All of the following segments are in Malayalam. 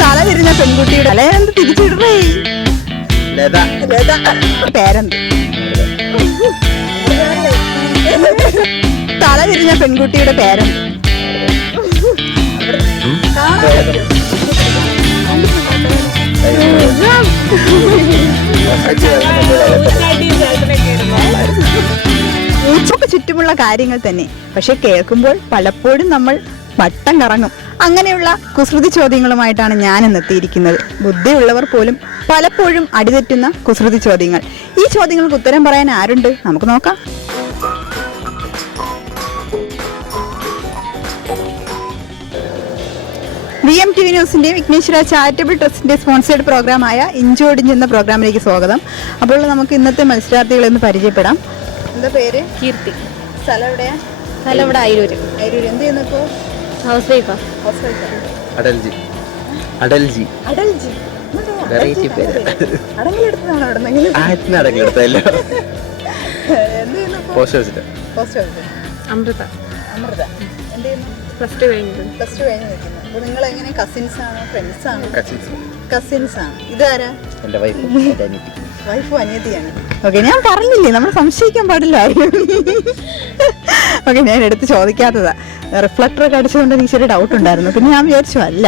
തല തിരിഞ്ഞ പെൺകുട്ടിയുടെ തല എന്ത് തിരിച്ചിടേ പേരെന്ത്? തല തിരിഞ്ഞ പെൺകുട്ടിയുടെ പേരെന്ത്? ചുറ്റുമുള്ള കാര്യങ്ങൾ തന്നെ, പക്ഷെ കേൾക്കുമ്പോൾ പലപ്പോഴും നമ്മൾ വട്ടം കറങ്ങും. അങ്ങനെയുള്ള കുസൃതി ചോദ്യങ്ങളുമായിട്ടാണ് ഞാൻ ഇന്ന് എത്തിയിരിക്കുന്നത്. ബുദ്ധിയുള്ളവർ പോലും പലപ്പോഴും അടിതെറ്റുന്ന കുസൃതി ചോദ്യങ്ങൾ. ഈ ചോദ്യങ്ങൾക്ക് ഉത്തരം പറയാൻ ആരുണ്ട്? നമുക്ക് നോക്കാം. VMTV ന്യൂസിന്റെ വിഘ്നേശ്വര ചാരിറ്റബിൾ ട്രസ്റ്റിന്റെ സ്പോൺസേഡ് പ്രോഗ്രാമായ ഇഞ്ചോടിഞ്ച് എന്ന പ്രോഗ്രാമിലേക്ക് സ്വാഗതം. അപ്പോൾ നമുക്ക് ഇന്നത്തെ മത്സരാർത്ഥികളെ ഒന്ന് പരിചയപ്പെടാം. എന്താ പേര്? കീർത്തി. സ്ഥലം എവിടെയാ? സ്ഥലം ഇവിടെ അയിരൂര്. അയിരൂര്. എന്ത് ചെയ്യുന്നു ഇപ്പോൾ? ഹൗസ് വൈഫാ. ഹൗസ് വൈഫാ. അടൽജി. അടൽജി. അടൽജി. വെറൈറ്റി പേര്. അടങ്ങിലെടുത്തതാണോ? അവിടെന്നെങ്കിലും അടങ്ങിലെടുത്തല്ലോ. എന്ത് ചെയ്യുന്നു? പോസ്റ്റ് ഓഫീസിൽ. പോസ്റ്റ് ഓഫീസിൽ. അമൃത. അമൃത. എന്ത് ചെയ്യുന്നു? പ്ലസ് ടു കഴിഞ്ഞു നിൽക്കുന്നു. അപ്പോൾ നിങ്ങൾ എങ്ങനെ കസിൻസ് ആണോ ഫ്രണ്ട്സ് ആണോ? കസിൻസ് ആണ്. ഇതാരാ? എൻ്റെ വൈഫും അനിയത്തി. വൈഫും അനിയത്തിയാണ്. ഓക്കെ, ഞാൻ പറഞ്ഞില്ലേ നമ്മൾ സംശയിക്കാൻ പാടില്ല. ഓക്കെ, ഞാൻ എടുത്ത് ചോദിക്കാത്തതാ. റിഫ്ലക്ടറൊക്കെ അടിച്ചുകൊണ്ട് എനിക്ക് ചെറിയ ഡൗട്ട് ഉണ്ടായിരുന്നു. പിന്നെ ഞാൻ വിചാരിച്ചു അല്ല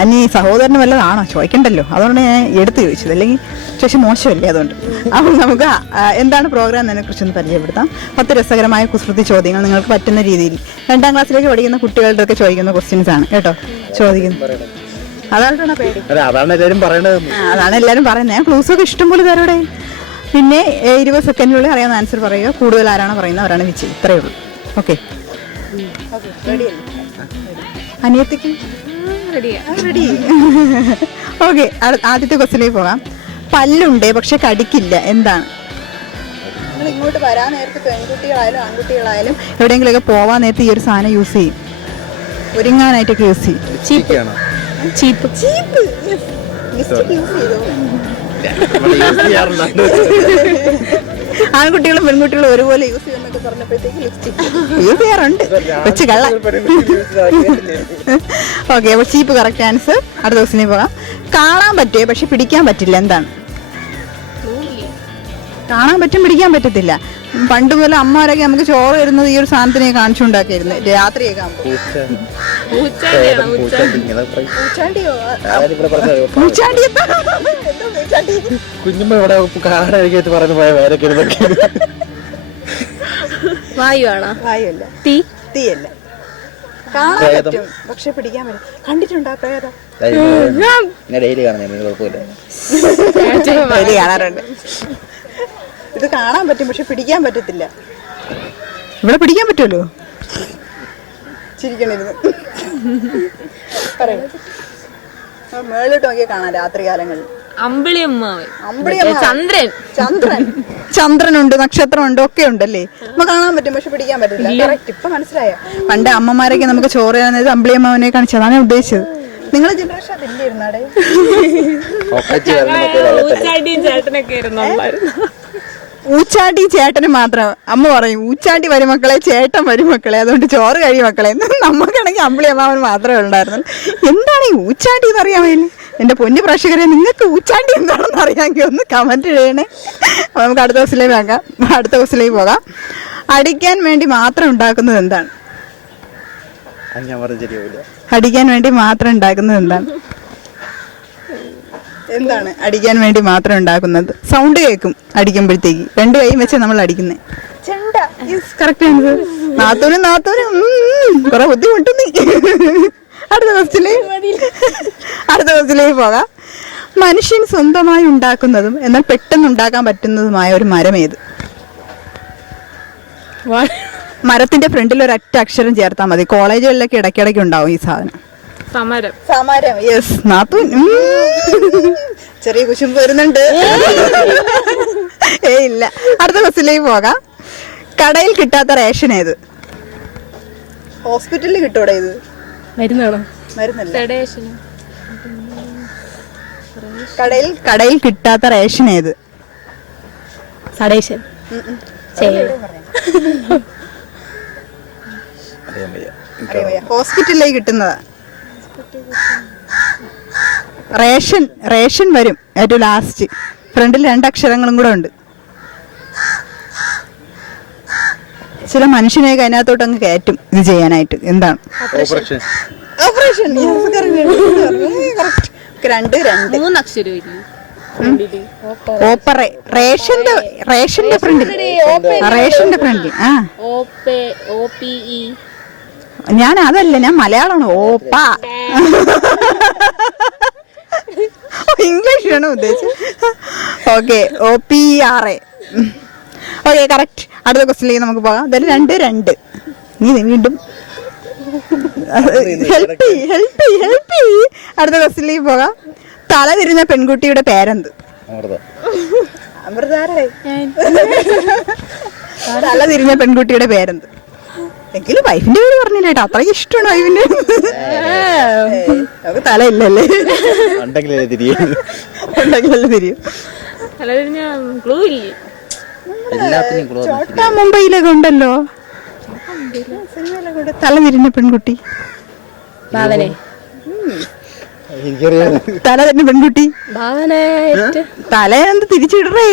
അനി സഹോദരന് വല്ലതാണോ ചോദിക്കണ്ടല്ലോ, അതുകൊണ്ട് ഞാൻ എടുത്ത് ചോദിച്ചത്. അല്ലെങ്കിൽ ചോദിച്ചാൽ മോശമല്ലേ, അതുകൊണ്ട്. അപ്പോൾ നമുക്ക് എന്താണ് പ്രോഗ്രാം എന്നതിനെ കുറിച്ചൊന്ന് പരിചയപ്പെടുത്താം. 10 രസകരമായ കുസൃതി ചോദ്യങ്ങൾ നിങ്ങൾക്ക് പറ്റുന്ന രീതിയിൽ 2ാം ക്ലാസ്സിലേക്ക് പഠിക്കുന്ന കുട്ടികളുടെ ഒക്കെ ചോദിക്കുന്ന ക്വസ്റ്റ്യൻസ് ആണ് കേട്ടോ ചോദിക്കുന്നത്. അതാണ് പേടി. അതാണ് എല്ലാവരും പറയുന്നത്. അതാണ് എല്ലാവരും പറയുന്നത്. ഞാൻ ക്ലൂസൊക്കെ ഇഷ്ടംപോലെ തരോടെ. പിന്നെ 20 സെക്കൻഡിനുള്ളിൽ അറിയാവുന്ന ആൻസർ പറയുക. കൂടുതൽ ആരാണോ പറയുന്നത് അവരാണ് വിജയി. ഇത്രയേ ഉള്ളൂ. ഓക്കെ. അനിയത്തിക്ക് റെഡി? ഓക്കെ, ആദ്യത്തെ ക്വസ്റ്റിലേക്ക് പോകാം. പല്ലുണ്ട് പക്ഷെ കടിക്കില്ല, എന്താണ്? നിങ്ങൾ ഇങ്ങോട്ട് വരാൻ നേരത്ത് പെൺകുട്ടികളായാലും ആൺകുട്ടികളായാലും എവിടെയെങ്കിലുമൊക്കെ പോവാൻ നേരത്ത് ഈ ഒരു സാധനം യൂസ് ചെയ്യും, ഒരുങ്ങാനായിട്ടൊക്കെ യൂസ് ചെയ്യും. ചീപ്പ്. ആൺകുട്ടികളും പെൺകുട്ടികളും ഒരുപോലെ യൂസ് ചെയ്യുന്നൊക്കെ പറഞ്ഞപ്പോഴത്തേക്ക് ലിപ്സ്റ്റിക് യൂസ് ചെയ്യാറുണ്ട്. കൊച്ചു കള്ള. ഓക്കെ, അപ്പോൾ ചീപ്പ് കറക്റ്റ് ആൻസർ. അടുത്ത ദിവസത്തിലേക്ക് പോകാം. കാണാൻ പറ്റുമോ പക്ഷെ പിടിക്കാൻ പറ്റില്ല, എന്താണ്? കാണാൻ പറ്റും, പിടിക്കാൻ പറ്റത്തില്ല. പണ്ട് പോലെ അമ്മമാരൊക്കെ നമുക്ക് ചോറ് വരുന്നത് ഈ ഒരു സാധനത്തിനെ കാണിച്ചുണ്ടാക്കിയിരുന്നു രാത്രിയൊക്കെ ആകുമ്പോൾ. കുഞ്ഞുമ്മ ഇവിടെ കാണാനായിട്ട് പറഞ്ഞു പോയ വേരൊക്കെ വായുവാണോ? വായുവല്ല. തീയല്ല. കാണാൻ പറ്റും പക്ഷെ പിടിക്കാൻ പറ്റും. കണ്ടിട്ടുണ്ടോ പ്രേതം? ഡെയിലി കുഴപ്പമില്ല, കാണാറുണ്ട്. ഇത് കാണാൻ പറ്റും പക്ഷെ പിടിക്കാൻ പറ്റത്തില്ല. ഇവിടെ പിടിക്കാൻ പറ്റുമല്ലോ. ചിരിക്കണിരുന്നു. മേളിലോട്ട് നോക്കിയാൽ കാണാം രാത്രി കാലങ്ങളിൽ. ചന്ദ്രനുണ്ട്, നക്ഷത്രമുണ്ട്, ഒക്കെ ഉണ്ടല്ലേ. നമുക്ക് കാണാൻ പറ്റും പക്ഷെ പിടിക്കാൻ പറ്റില്ല. കറക്റ്റ്. ഇപ്പൊ മനസ്സിലായോ? പണ്ട് അമ്മമാരൊക്കെ നമുക്ക് ചോറ് തരുന്നത് അമ്പിളിയമ്മാവനെ കാണിച്ചത്. അതാണ് ഉദ്ദേശിച്ചത്. നിങ്ങളെ ജനറേഷൻ അതില്ലായിരുന്നാടെ? ഊച്ചാണ്ടി ചേട്ടന് മാത്രം. അമ്മ പറയും ഊച്ചാണ്ടി വരുമക്കളെ, ചേട്ടൻ വരുമക്കളെ, അതുകൊണ്ട് ചോറ് കഴിയും മക്കളെ. നമുക്കാണെങ്കിൽ അമ്പിളി അമ്മാവൻ മാത്രമേ ഉണ്ടായിരുന്നുള്ളൂ. എന്താണ് ഈ ഊച്ചാണ്ടി എന്ന് അറിയാമല്ലേ? എൻ്റെ പൊന്നു പ്രേക്ഷകരെ, നിങ്ങൾക്ക് ഊച്ചാണ്ടി എന്താണെന്ന് അറിയാമെങ്കിൽ ഒന്ന് കമൻറ്റ് ചെയ്യണേ. അപ്പോൾ നമുക്ക് അടുത്ത ദിവസത്തിലേക്ക് പോകാം. അടിക്കാൻ വേണ്ടി മാത്രം ഉണ്ടാക്കുന്നത് എന്താണ്? അടിക്കാൻ വേണ്ടി മാത്രം ഉണ്ടാക്കുന്നത് എന്താണ്? എന്താണ് അടിക്കാൻ വേണ്ടി മാത്രം ഉണ്ടാക്കുന്നത്? സൗണ്ട് കേൾക്കും അടിക്കുമ്പോഴത്തേക്ക്. 2 കൈയും വെച്ച് നമ്മൾ അടിക്കുന്നത്. ചെണ്ട. Correct answer. നാത്തൂനും കുറെ ബുദ്ധിമുട്ടുന്നു. അടുത്ത ദിവസത്തിലേക്ക് പോകാം. മനുഷ്യൻ സ്വന്തമായി ഉണ്ടാക്കുന്നതും എന്നാൽ പെട്ടെന്ന് ഉണ്ടാക്കാൻ പറ്റുന്നതുമായ ഒരു മരം ഏത്? മരത്തിന്റെ ഫ്രണ്ടിൽ ഒരൊറ്റ അക്ഷരം ചേർത്താൽ മതി. കോളേജുകളിലൊക്കെ ഇടയ്ക്കിടയ്ക്ക് ഉണ്ടാവും ഈ സാധനം. സമരം. യെസ്. നാത്തൂൻ ചെറിയ കുശുമ്പ് വരുന്നുണ്ട്. ഇല്ല. അടുത്ത ക്വസ്റ്റ്യനിലേക്ക് പോകാം. കടയിൽ കിട്ടാത്ത റേഷൻ ഏത്? ഹോസ്പിറ്റലിൽ കിട്ടൂടെ ഇത്? മരുന്നല്ല. കടയിൽ കിട്ടാത്ത റേഷൻ ഏത്? നടേശൻ ചെയ്യും അറിയാൻ വയ്യ. ഹോസ്പിറ്റലിലേക്ക് കിട്ടുന്നതാ. റേഷൻ വരും ഏറ്റവും ലാസ്റ്റ്. ഫ്രണ്ടിൽ 2 അക്ഷരങ്ങളും കൂടെ ഉണ്ട്. ചില മനുഷ്യനെയൊക്കെ അതിനകത്തോട്ട് അങ്ങ് കയറ്റും ഇത് ചെയ്യാനായിട്ട്. എന്താണ്? ഓപ്പറേഷൻ. ഓപ്പറേഷൻ. 3 അക്ഷരം ഇല്ലേ റേഷന്റെ ഫ്രണ്ടിൽ ആ OPE ഞാൻ അതല്ല, ഞാൻ മലയാളമാണ്. ഓപ്പ ഇംഗ്ലീഷ് ആണ് ഉദ്ദേശിച്ചത്. Okay, OPRA. Okay, correct. അടുത്ത ക്വസ്റ്റിലേക്ക് നമുക്ക് പോകാം. എന്തായാലും 2-2. നീ വീണ്ടും ഹെൽപ്പ് ചെയ്യ്. അടുത്ത ക്വസ്റ്റിലേക്ക് പോകാം. തല തിരിഞ്ഞ പെൺകുട്ടിയുടെ പേരെന്ത്? തല തിരിഞ്ഞ പെൺകുട്ടിയുടെ പേരെന്ത്? എങ്കിലും വൈഫിന്റെ പേര് പറഞ്ഞില്ല കേട്ടോ. അത്രയ്ക്ക് ഇഷ്ടമാണ് വൈഫിന്റെ. നമുക്ക് തല ഇല്ലല്ലേ, ഉണ്ടെങ്കിലല്ലേ തിരിയും. ചോട്ടാ മുംബൈയിലൊക്കെ ഉണ്ടല്ലോ സിനിമയിലൊക്കെ. തല തിരിഞ്ഞ പെൺകുട്ടി തല തിരിഞ്ഞ പെൺകുട്ടി തലേന്ത് തിരിച്ചിടറേ.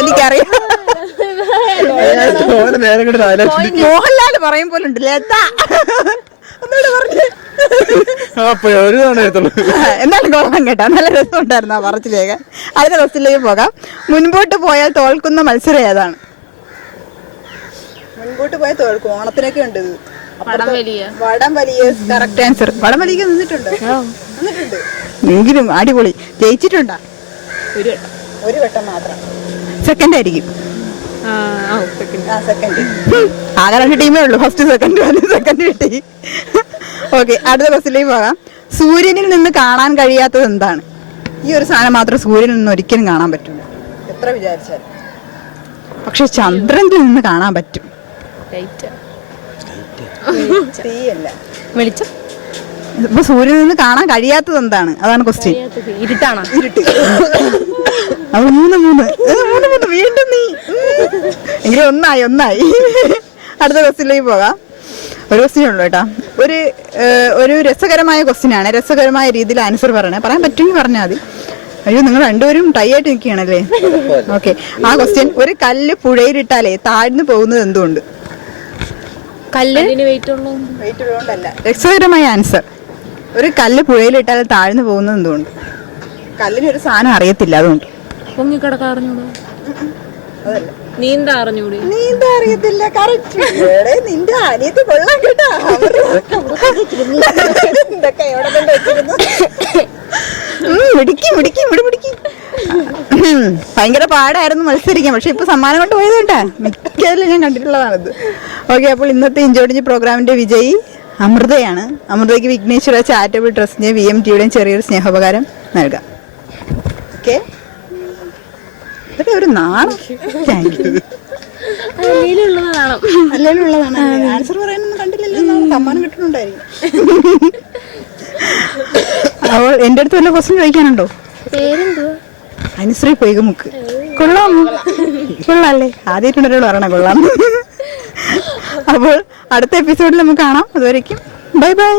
എനിക്കറിയാം. മോഹൻലാൽ പറയും പോലുണ്ട് ലത. എന്നാലും കൊള്ളാം കേട്ടോ, നല്ല രസമുണ്ടായിരുന്നു ആ പറച്ചിലേക്ക്. അടുത്ത ക്വസ്റ്റിലേക്ക് പോകാം. മുൻപോട്ട് പോയാൽ തോൽക്കുന്ന മത്സരം ഏതാണ്? മുൻപോട്ട് പോയാൽ തോൽക്കും. ഓണത്തിനൊക്കെ ഉണ്ട് ഇത്. വടംവലിയ. Correct answer. വടംവലിക്ക് നിന്നിട്ടുണ്ട്. എങ്കിലും അടിപൊളി. ജയിച്ചിട്ടുണ്ടോ? ഒരു വട്ടം മാത്രം. സെക്കൻഡ് ആയിരിക്കും. ആകെ 2 ടീമേ ഉള്ളൂ. ഫസ്റ്റ് സെക്കൻഡ് കിട്ടി. ഓക്കെ, അടുത്ത ക്വസ്റ്റിലേക്ക് പോകാം. സൂര്യനിൽ നിന്ന് കാണാൻ കഴിയാത്തത് എന്താണ്? ഈ ഒരു സാധനം മാത്രം സൂര്യനിൽ നിന്ന് ഒരിക്കലും കാണാൻ പറ്റില്ല, എത്ര വിചാരിച്ചാലും. പക്ഷെ ചന്ദ്രനിൽ നിന്ന് കാണാൻ പറ്റും. വെളിച്ചം. ഇപ്പൊ സൂര്യനിൽ നിന്ന് കാണാൻ കഴിയാത്തത് എന്താണ്? അതാണ് ക്വസ്റ്റ്യൻ. ഇരുട്ട്. അത് 3 വീണ്ടും നീ. എങ്കിലും ഒന്നായി. അടുത്ത ക്വസ്റ്റ്യനിലേക്ക് പോകാം. ഒരു ക്വസ്റ്റ്യൻ ഉള്ളു കേട്ടോ. ഒരു രസകരമായ ക്വസ്റ്റ്യൻ ആണ്. രസകരമായ രീതിയിൽ ആൻസർ പറയാൻ പറ്റുമെങ്കിൽ പറഞ്ഞാൽ മതി. അയ്യോ, നിങ്ങൾ രണ്ടുപേരും ടൈ ആയിട്ട് നിൽക്കുകയാണല്ലേ. ഓക്കെ, ആ ക്വസ്റ്റ്യൻ. ഒരു കല്ല് പുഴയിലിട്ടാലേ താഴ്ന്നു പോകുന്നത് എന്തുകൊണ്ട്? വെയിറ്റ് ഉള്ളതുകൊണ്ടല്ല. രസകരമായ ആൻസർ. ഒരു കല്ല് പുഴയിലിട്ടാലേ താഴ്ന്നു പോകുന്നത് എന്തുകൊണ്ട്? കല്ലിനൊരു സാധനം അറിയത്തില്ല, അതുകൊണ്ട്. പൊങ്ങിക്കിടക്ക അറിഞ്ഞൂടാ. അതല്ല, നീന്താ അറിയത്തില്ല. കറക്റ്റ്. നിന്റെ അനിയത്തി കൊള്ളാൻ കേട്ടാ. ഭയങ്കര പാടായിരുന്നു മത്സരിക്കാൻ. പക്ഷെ ഇപ്പൊ സമ്മാനം കൊണ്ട് പോയത് കേട്ടാ. മിക്കതിലും ഞാൻ കണ്ടിട്ടുള്ളതാണിത്. ഓക്കെ, അപ്പോൾ ഇന്നത്തെ ഇഞ്ചോടിഞ്ച് പ്രോഗ്രാമിന്റെ വിജയി അമൃതയാണ്. അമൃതയ്ക്ക് വിഘ്നേശ്വര ചാരിറ്റബിൾ ട്രസ്റ്റിന്റെ VMTയുടെയും ചെറിയൊരു സ്നേഹോപകാരം നൽകാം. ഓക്കെ, ഇതൊക്കെ ഒരു നാണം. അല്ലേലുള്ളതാണ്. ആൻസർ പറയാനൊന്നും കണ്ടില്ലല്ലോ. സമ്മാനം കിട്ടുന്നുണ്ടായിരിക്കും. അപ്പോൾ എന്റെ അടുത്ത് വല്ല ക്വസ്റ്റ്യൻ ചോദിക്കാനുണ്ടോ? അനുശ്രീ പൊയ്കമുക്ക്. കൊള്ളാല്ലേ? ആദ്യമായിട്ടുണ്ടല്ലോ പറയണ കൊള്ളാം. അപ്പോൾ അടുത്ത എപ്പിസോഡിൽ നമുക്ക് കാണാം. അതുവരേക്കും ബൈ.